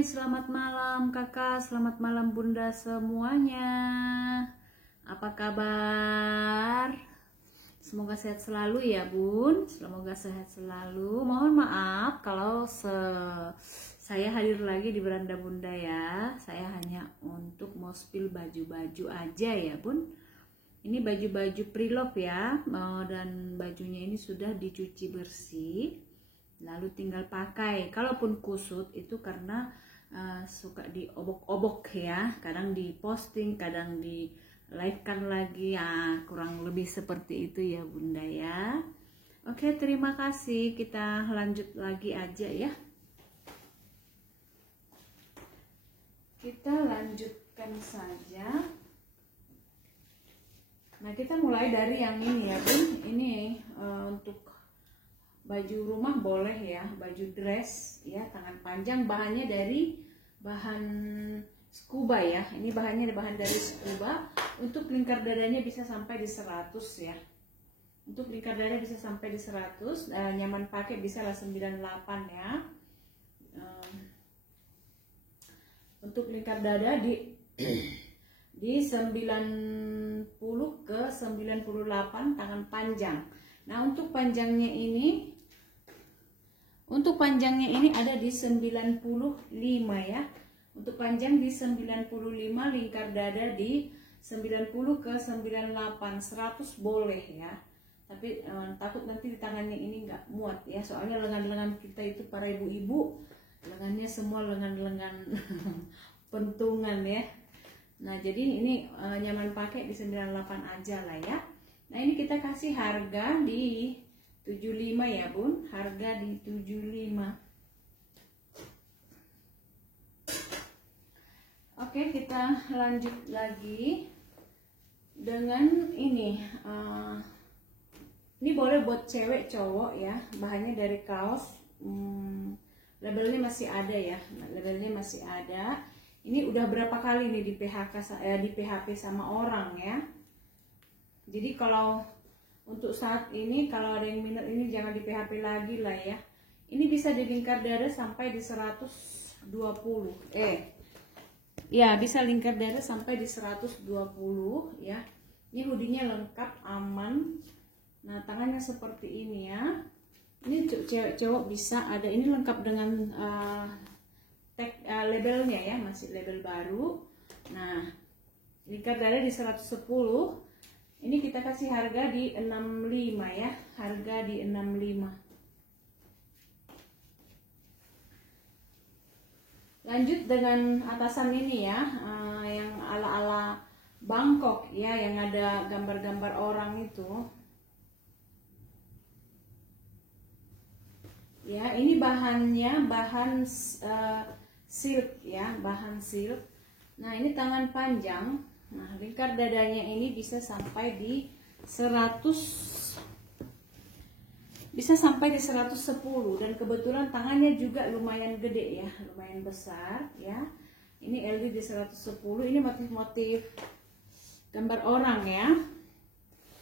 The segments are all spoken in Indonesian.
selamat malam kakak, selamat malam bunda semuanya. Apa kabar? Semoga sehat selalu ya bun, semoga sehat selalu. Mohon maaf kalau saya hadir lagi di beranda bunda ya. Saya hanya untuk mau spill baju-baju aja ya bun. Ini baju-baju pre-love ya, dan bajunya ini sudah dicuci bersih. Lalu tinggal pakai. Kalaupun kusut itu karena suka diobok-obok ya, kadang diposting, kadang di live kan lagi ya, kurang lebih seperti itu ya bunda ya. Oke, terima kasih, kita lanjut lagi aja ya, kita lanjutkan saja. Nah, kita mulai dari yang ini ya bun. Ini untuk baju rumah boleh ya, baju dress ya, tangan panjang, bahannya dari bahan scuba ya. Ini bahannya bahan dari scuba. Untuk lingkar dadanya bisa sampai di 100 ya. Untuk lingkar dada bisa sampai di 100, nyaman pakai bisa lah 98 ya. Untuk lingkar dada di 90 ke 98 tangan panjang. Nah, untuk panjangnya ini ada di 95 ya. Untuk panjang di 95, lingkar dada di 90 ke 98, 100 boleh ya. Tapi takut nanti di tangannya ini nggak muat ya. Soalnya lengan-lengan kita itu para ibu-ibu, lengannya semua lengan-lengan pentungan ya. Nah, jadi ini nyaman pakai di 98 aja lah ya. Nah, ini kita kasih harga di 75 ya bun, harga di 75. Oke, kita lanjut lagi dengan ini. Ini boleh buat cewek cowok ya, bahannya dari kaos. Labelnya masih ada ya, labelnya masih ada. Ini udah berapa kali nih di PHP sama orang ya. Jadi kalau untuk saat ini, kalau ada yang minat ini jangan di PHP lagi lah ya. Ini bisa di lingkar dada sampai di 120. Ya, bisa lingkar dada sampai di 120 ya. Ini hoodie-nya lengkap, aman. Nah, tangannya seperti ini ya. Ini cewek cowok bisa ada. Ini lengkap dengan tag labelnya ya, masih label baru. Nah, lingkar dada di 110. Ini kita kasih harga di 65 ya, harga di 65. Lanjut dengan atasan ini ya, yang ala-ala Bangkok ya, yang ada gambar-gambar orang itu. Ya, ini bahannya bahan silk ya, bahan silk. Nah, ini tangan panjang. Nah, lingkar dadanya ini bisa sampai di 100, bisa sampai di 110, dan kebetulan tangannya juga lumayan gede ya, lumayan besar ya. Ini LD di 110. Ini motif-motif gambar orang ya.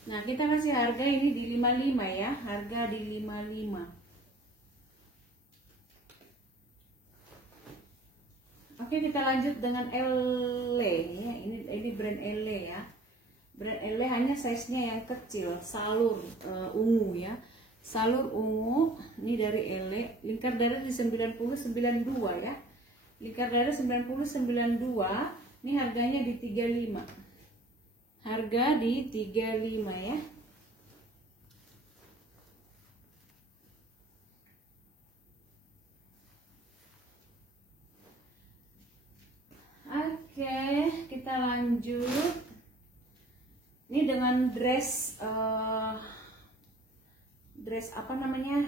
Nah, kita kasih harga ini di 55 ya, harga di 55. Oke, kita lanjut dengan LE ya. Ini brand LE ya. Brand LE hanya size-nya yang kecil, salur ungu ya. Salur ungu, ini dari LE. Lingkar dada di 90-92 ya. Lingkar dada 90-92. Ini harganya di 35. Harga di 35 ya. Oke, kita lanjut. Ini dengan dress apa namanya,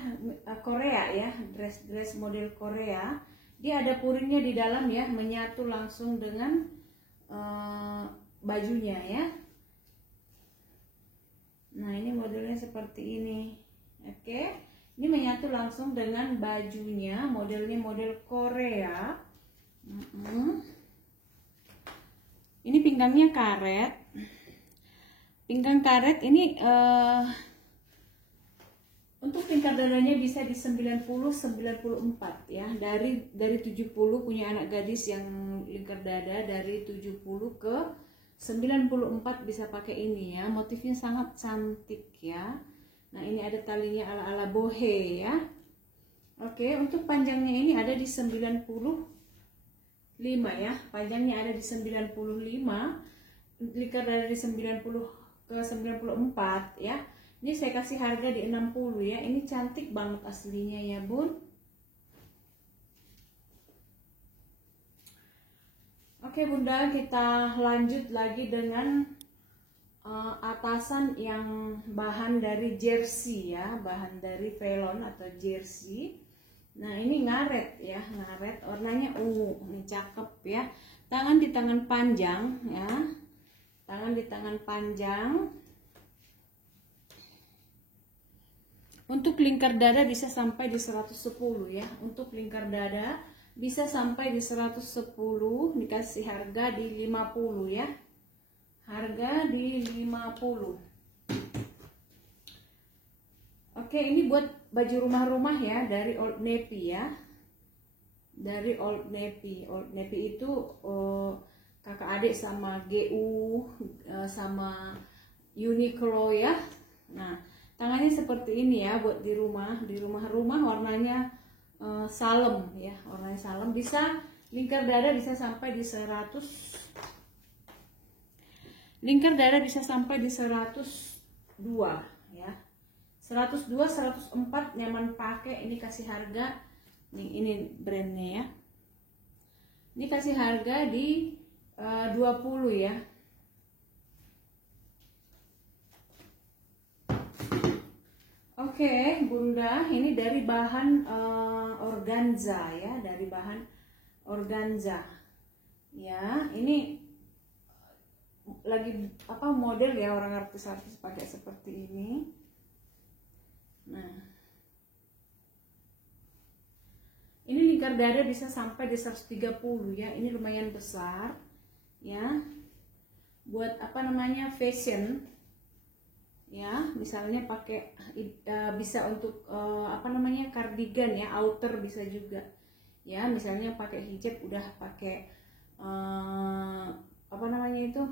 Korea ya, dress model Korea. Dia ada puringnya di dalam ya, menyatu langsung dengan bajunya ya. Nah, ini modelnya seperti ini. Oke, ini menyatu langsung dengan bajunya, modelnya model Korea. Ini pinggangnya karet. Pinggang karet ini Untuk lingkar dadanya bisa di 90-94 ya. Dari 70 punya anak gadis yang lingkar dada, dari 70 ke 94 bisa pakai ini ya. Motifnya sangat cantik ya. Nah, ini ada talinya ala-ala bohe ya. Oke, untuk panjangnya ini ada di 95 ya. Panjangnya ada di 95. Lingkar dada di 90 ke 94 ya. Ini saya kasih harga di 60 ya. Ini cantik banget aslinya ya, Bun. Oke, Bunda, kita lanjut lagi dengan atasan yang bahan dari jersey ya, bahan dari velon atau jersey. Nah, ini ngaret ya, ngaret warnanya ungu. Ini cakep ya. Tangan di tangan panjang ya. Tangan di tangan panjang. Untuk lingkar dada bisa sampai di 110 ya. Untuk lingkar dada bisa sampai di 110. Dikasih harga di 50 ya. Harga di 50. Oke, ini buat baju rumah-rumah ya, dari Old Navy ya. Dari Old Navy. Old Navy itu kakak adik sama GU sama Uniqlo ya. Nah, tangannya seperti ini ya, buat di rumah warnanya salem ya, warnanya salem. Bisa lingkar dada bisa sampai di 100. Lingkar dada bisa sampai di 102 ya. 102 104 nyaman pakai. Ini kasih harga nih, ini brandnya ya. Ini kasih harga di 20 ya. Oke, Bunda, ini dari bahan organza ya, dari bahan organza. Ya, ini lagi apa model ya, orang artis-artis pakai seperti ini. Nah, ini lingkar dada bisa sampai di 130 ya. Ini lumayan besar ya. Buat apa namanya, fashion ya, misalnya pakai bisa untuk apa namanya, kardigan ya, outer bisa juga ya. Misalnya pakai hijab, udah pakai apa namanya itu,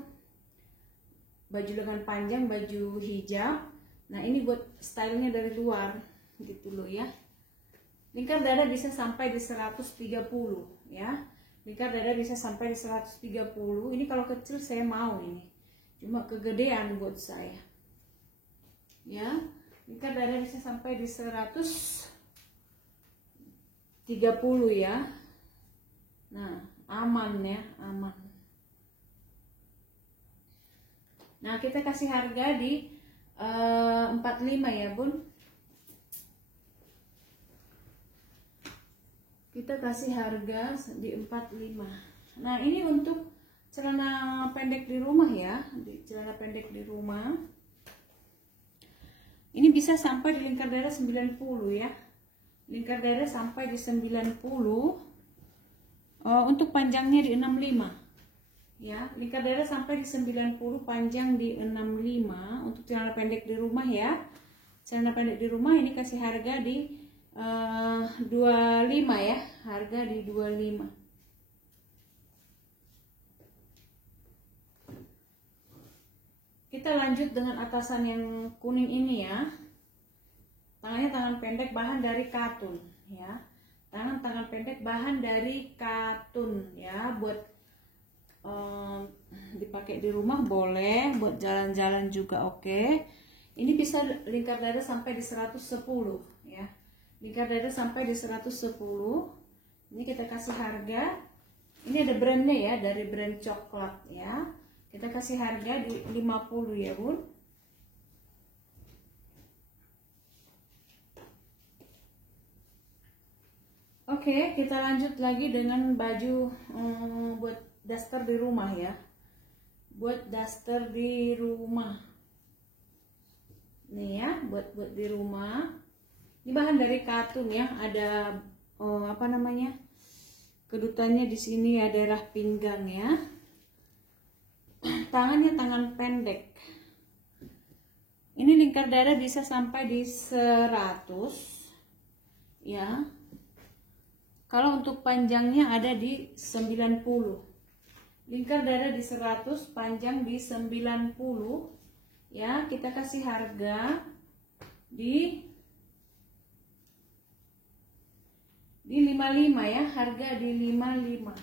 baju lengan panjang, baju hijab. Nah, ini buat stylenya dari luar gitu loh ya. Lingkar dada bisa sampai di 130 ya. Lingkar dada bisa sampai di 130. Ini kalau kecil saya mau, ini cuma kegedean buat saya ya. Lingkar dada bisa sampai di 130 ya. Nah, aman ya, aman. Nah, kita kasih harga di 45 ya, Bun. Kita kasih harga di 45. Nah, ini untuk celana pendek di rumah ya, celana pendek di rumah. Ini bisa sampai di lingkar dada 90 ya. Lingkar dada sampai di 90. Untuk panjangnya di 65. Ya, lingkar dada sampai di 90, panjang di 65 untuk celana pendek di rumah ya. Celana pendek di rumah ini kasih harga di 25 ya. Harga di 25. Kita lanjut dengan atasan yang kuning ini ya. Tangannya tangan pendek, bahan dari katun ya. Tangan pendek, bahan dari katun ya. Buat dipakai di rumah boleh, buat jalan-jalan juga oke. Ini bisa lingkar dada sampai di 110 ya. Lingkar dada sampai di 110. Ini kita kasih harga. Ini ada brandnya ya, dari brand coklat ya. Kita kasih harga di 50 ya, Bun. Oke, kita lanjut lagi dengan baju buat daster di rumah ya. Buat daster di rumah. Nih ya, buat di rumah. Ini bahan dari katun ya. Ada apa namanya? Kedutannya di sini ya, daerah pinggang ya. Tangannya tangan pendek. Ini lingkar dada bisa sampai di 100 ya. Kalau untuk panjangnya ada di 90. Lingkar dada di 100, panjang di 90 ya. Kita kasih harga di 55 ya, harga di 55.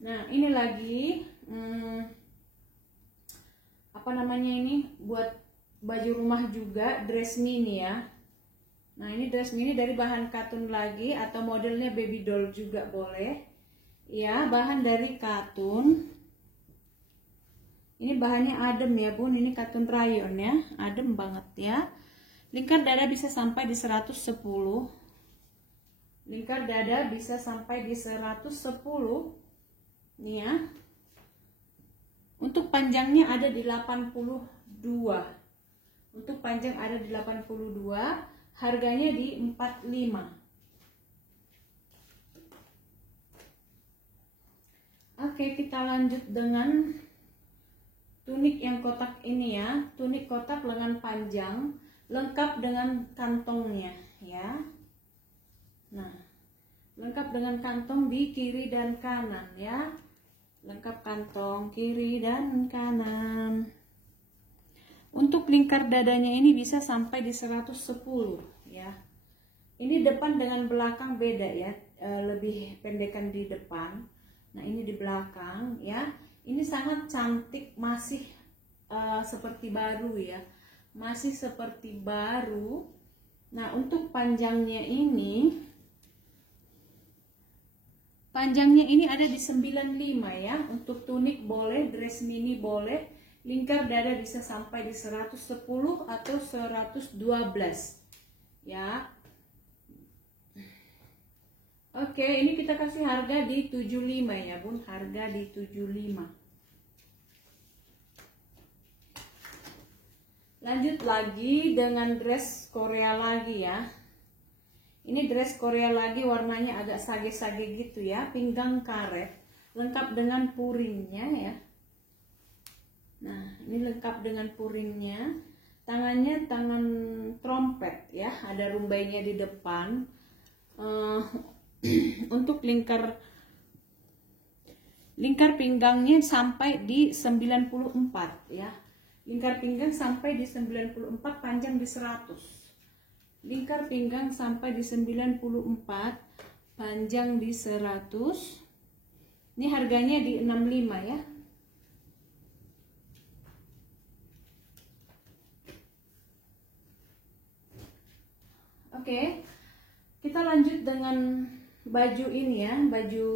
Nah, ini lagi apa namanya ini, buat baju rumah juga, dress mini ya. Nah, ini dress mini dari bahan katun lagi, atau modelnya baby doll juga boleh ya. Bahan dari katun. Ini bahannya adem ya bun, ini katun rayon ya, adem banget ya. Lingkar dada bisa sampai di 110. Lingkar dada bisa sampai di 110 nih ya. Untuk panjangnya ada di 82. Untuk panjang ada di 82, harganya di 45. Oke, kita lanjut dengan tunik yang kotak ini ya. Tunik kotak lengan panjang, lengkap dengan kantongnya ya. Nah, lengkap dengan kantong di kiri dan kanan ya. Lengkap kantong kiri dan kanan. Untuk lingkar dadanya ini bisa sampai di 110 ya. Ini depan dengan belakang beda ya, lebih pendekan di depan. Nah, ini di belakang ya. Ini sangat cantik, masih seperti baru ya. Masih seperti baru. Nah, untuk panjangnya ini ada di 95 ya. Untuk tunik boleh, dress mini boleh, lingkar dada bisa sampai di 110 atau 112 ya. Oke, ini kita kasih harga di 75 ya bun, harga di 75. Lanjut lagi dengan dress Korea lagi ya. Ini dress Korea lagi, warnanya agak sage-sage gitu ya, pinggang karet, lengkap dengan puringnya ya. Nah, ini lengkap dengan puringnya. Tangannya tangan trompet ya, ada rumbainya di depan. Untuk lingkar pinggangnya sampai di 94 ya. Lingkar pinggang sampai di 94, panjang di 100. Lingkar pinggang sampai di 94, panjang di 100. Ini harganya di 65 ya. Oke, kita lanjut dengan baju ini ya. Baju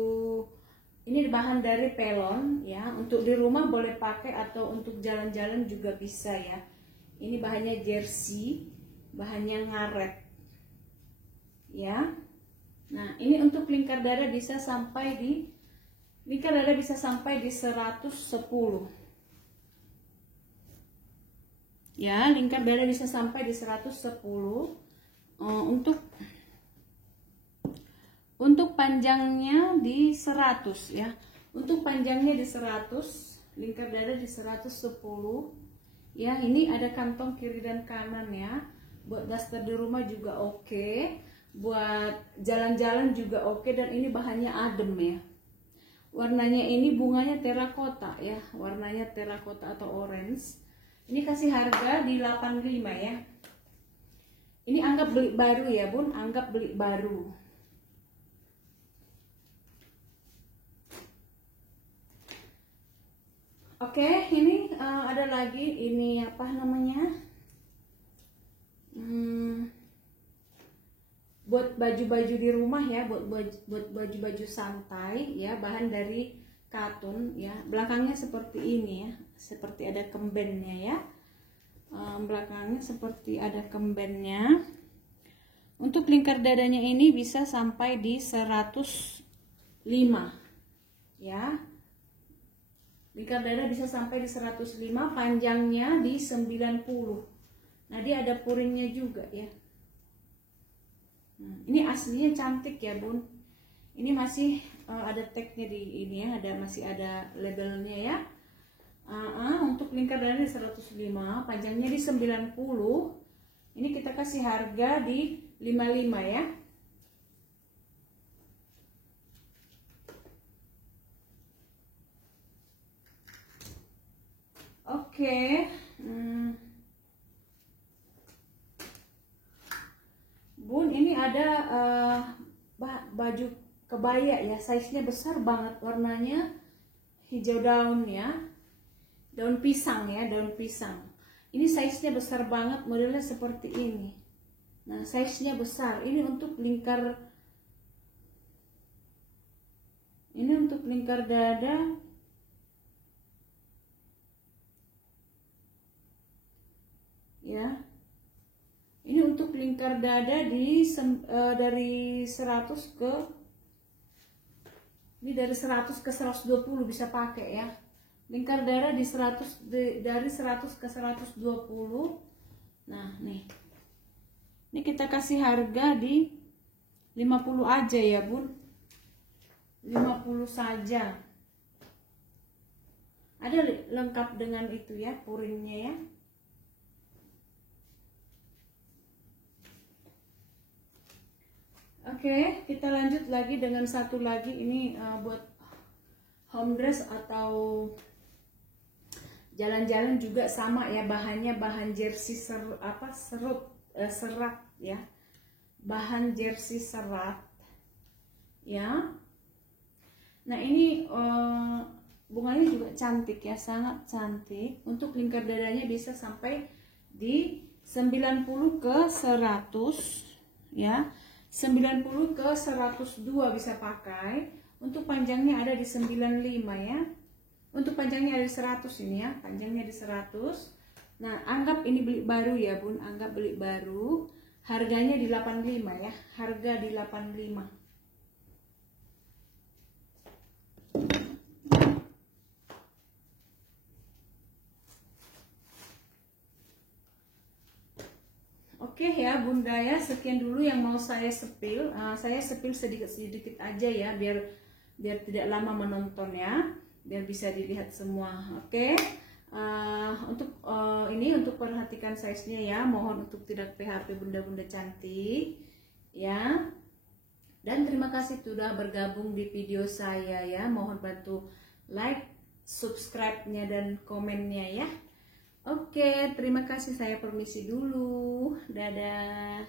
ini bahan dari pelon ya. Untuk di rumah boleh pakai atau untuk jalan-jalan juga bisa ya. Ini bahannya jersey, bahannya ngaret ya. Nah, ini untuk lingkar dada bisa sampai di 110 ya. Lingkar dada bisa sampai di 110. Untuk panjangnya di 100 ya. Untuk panjangnya di 100, lingkar dada di 110 ya. Ini ada kantong kiri dan kanan ya. Buat daster di rumah juga oke, buat jalan-jalan juga oke. Dan ini bahannya adem ya. Warnanya ini bunganya terakota ya, warnanya terakota atau orange. Ini kasih harga di 85 ya. Ini anggap beli baru ya bun, anggap beli baru. Oke, ini ada lagi, ini apa namanya? Buat baju-baju di rumah ya, buat baju-baju santai ya, bahan dari katun ya. Belakangnya seperti ini ya, seperti ada kembennya ya. Belakangnya seperti ada kembennya. Untuk lingkar dadanya ini bisa sampai di 105 ya. Lingkar dada bisa sampai di 105, panjangnya di 90. Nah, dia ada puringnya juga ya. Nah, ini aslinya cantik ya bun. Ini masih ada tagnya di ini ya, masih ada labelnya ya. Untuk lingkar dada di 105, panjangnya di 90. Ini kita kasih harga di 55 ya. Oke. Bun, ini ada baju kebaya ya, size-nya besar banget, warnanya hijau daun ya, daun pisang ya, daun pisang. Ini size-nya besar banget, modelnya seperti ini. Nah, size-nya besar. Ini untuk lingkar dada. Ya. Ini untuk lingkar dada dari 100 ke ini dari 100 ke 120 bisa pakai ya. Lingkar dada dari 100 ke 120. Nah, nih. Ini kita kasih harga di 50 aja ya, Bun. 50 saja. Ada lengkap dengan itu ya, puringnya ya. Oke, kita lanjut lagi dengan satu lagi. Ini buat home dress atau jalan-jalan juga sama ya, bahannya bahan jersey serat ya, bahan jersey serat ya. Nah, ini bunganya juga cantik ya, sangat cantik. Untuk lingkar dadanya bisa sampai di 90 ke 100 ya, 90 ke 102 bisa pakai. Untuk panjangnya ada di 95 ya. Untuk panjangnya ada di 100 ini ya, panjangnya di 100. Nah, anggap ini beli baru ya, Bun, anggap beli baru. Harganya di 85 ya, harga di 85. Oke ya Bunda ya, sekian dulu yang mau saya sepil. Saya sepil sedikit-sedikit aja ya, biar tidak lama menonton ya, biar bisa dilihat semua. Oke. Untuk perhatikan size-nya ya, mohon untuk tidak PHP bunda-bunda cantik ya. Dan terima kasih sudah bergabung di video saya ya. Mohon bantu like, subscribe-nya dan komennya ya. Oke, terima kasih, saya permisi dulu. Dadah.